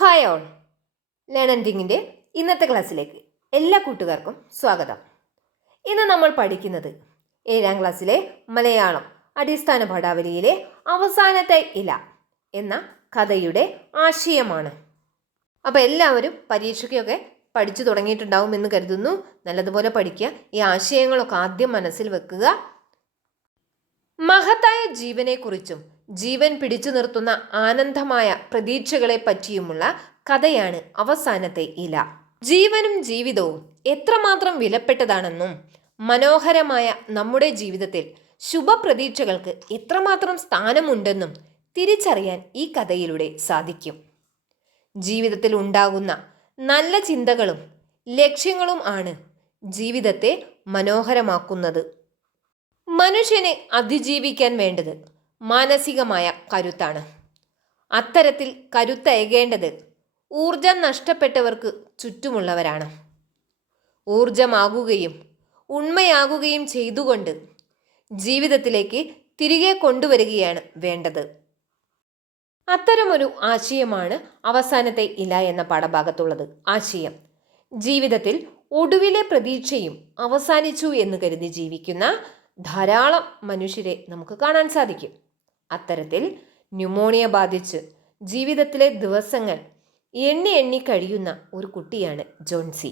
Hi all ലേണന്റിങ്ങിന്റെ ഇന്നത്തെ ക്ലാസ്സിലേക്ക് എല്ലാ കൂട്ടുകാർക്കും സ്വാഗതം. ഇന്ന് നമ്മൾ പഠിക്കുന്നത് ഏഴാം ക്ലാസ്സിലെ മലയാളം അടിസ്ഥാന പാഠാവലിയിലെ അവസാനത്തെ ഇല എന്ന കഥയുടെ ആശയമാണ്. അപ്പോൾ എല്ലാവരും പരീക്ഷയ്ക്കൊക്കെ പഠിച്ചു തുടങ്ങിയിട്ടുണ്ടാവും എന്ന് കരുതുന്നു. നല്ലതുപോലെ പഠിക്കുക ഈ ആശയങ്ങളൊക്കെ ആദ്യം മനസ്സിൽ വെക്കുക. മഹത്തായ ജീവനെക്കുറിച്ചും ജീവൻ പിടിച്ചു നിർത്തുന്ന ആനന്ദമായ പ്രതീക്ഷകളെ പറ്റിയുമുള്ള കഥയാണ് അവസാനത്തെ ഇല. ജീവനും ജീവിതവും എത്രമാത്രം വിലപ്പെട്ടതാണെന്നും മനോഹരമായ നമ്മുടെ ജീവിതത്തിൽ ശുഭപ്രതീക്ഷകൾക്ക് എത്രമാത്രം സ്ഥാനമുണ്ടെന്നും തിരിച്ചറിയാൻ ഈ കഥയിലൂടെ സാധിക്കും. ജീവിതത്തിൽ ഉണ്ടാകുന്ന നല്ല ചിന്തകളും ലക്ഷ്യങ്ങളും ആണ് ജീവിതത്തെ മനോഹരമാക്കുന്നത്. മനുഷ്യനെ അതിജീവിക്കാൻ വേണ്ടത് മാനസികമായ കരുത്താണ്. അത്തരത്തിൽ കരുത്തയകേണ്ടത് ഊർജം നഷ്ടപ്പെട്ടവർക്ക് ചുറ്റുമുള്ളവരാണ്. ഊർജമാകുകയും ഉണ്മയാകുകയും ചെയ്തുകൊണ്ട് ജീവിതത്തിലേക്ക് തിരികെ കൊണ്ടുവരികയാണ് വേണ്ടത്. അത്തരമൊരു ആശയമാണ് അവസാനത്തെ ഇല എന്ന പാഠഭാഗത്തുള്ളത്. ആശയം ജീവിതത്തിൽ ഒടുവിലെ പ്രതീക്ഷയും അവസാനിച്ചു എന്ന് കരുതി ജീവിക്കുന്ന ധാരാളം മനുഷ്യരെ നമുക്ക് കാണാൻ സാധിക്കും. അത്തരത്തിൽ ന്യൂമോണിയ ബാധിച്ച് ജീവിതത്തിലെ ദിവസങ്ങൾ എണ്ണി എണ്ണി കഴിയുന്ന ഒരു കുട്ടിയാണ് ജോൺസി.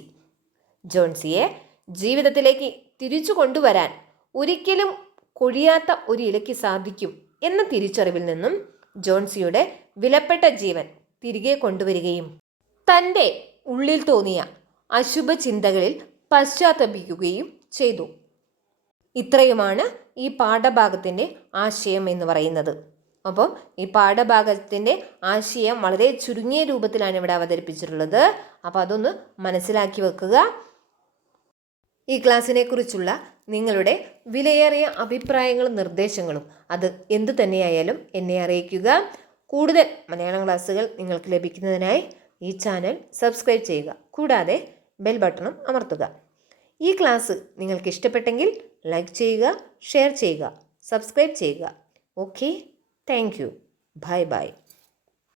ജോൺസിയെ ജീവിതത്തിലേക്ക് തിരിച്ചു കൊണ്ടുവരാൻ ഒരിക്കലും കൊഴിയാത്ത ഒരു ഇലയ്ക്ക് സാധിക്കും എന്ന തിരിച്ചറിവിൽ നിന്നും ജോൺസിയുടെ വിലപ്പെട്ട ജീവൻ തിരികെ കൊണ്ടുവരികയും തന്റെ ഉള്ളിൽ തോന്നിയ അശുഭ ചിന്തകളിൽ പശ്ചാത്തപിക്കുകയും ചെയ്തു. ഇത്രയുമാണ് ഈ പാഠഭാഗത്തിന്റെ ആശയം എന്ന് പറയുന്നത്. അപ്പം ഈ പാഠഭാഗത്തിന്റെ ആശയം വളരെ ചുരുങ്ങിയ രൂപത്തിലാണ് ഇവിടെ അവതരിപ്പിച്ചിട്ടുള്ളത്. അപ്പോൾ അതൊന്ന് മനസ്സിലാക്കി വെക്കുക. ഈ ക്ലാസ്സിനെ കുറിച്ചുള്ള നിങ്ങളുടെ വിലയേറിയ അഭിപ്രായങ്ങളും നിർദ്ദേശങ്ങളും അത് എന്തു തന്നെയായാലും എന്നെ അറിയിക്കുക. കൂടുതൽ മലയാളം ക്ലാസ്സുകൾ നിങ്ങൾക്ക് ലഭിക്കുന്നതിനായി ഈ ചാനൽ സബ്സ്ക്രൈബ് ചെയ്യുക. കൂടാതെ ബെൽ ബട്ടണും അമർത്തുക. ഈ ക്ലാസ് നിങ്ങൾക്ക് ഇഷ്ടപ്പെട്ടെങ്കിൽ ലൈക്ക് ചെയ്യുക ഷെയർ ചെയ്യുക സബ്സ്ക്രൈബ് ചെയ്യുക. Okay? Thank you. Bye bye.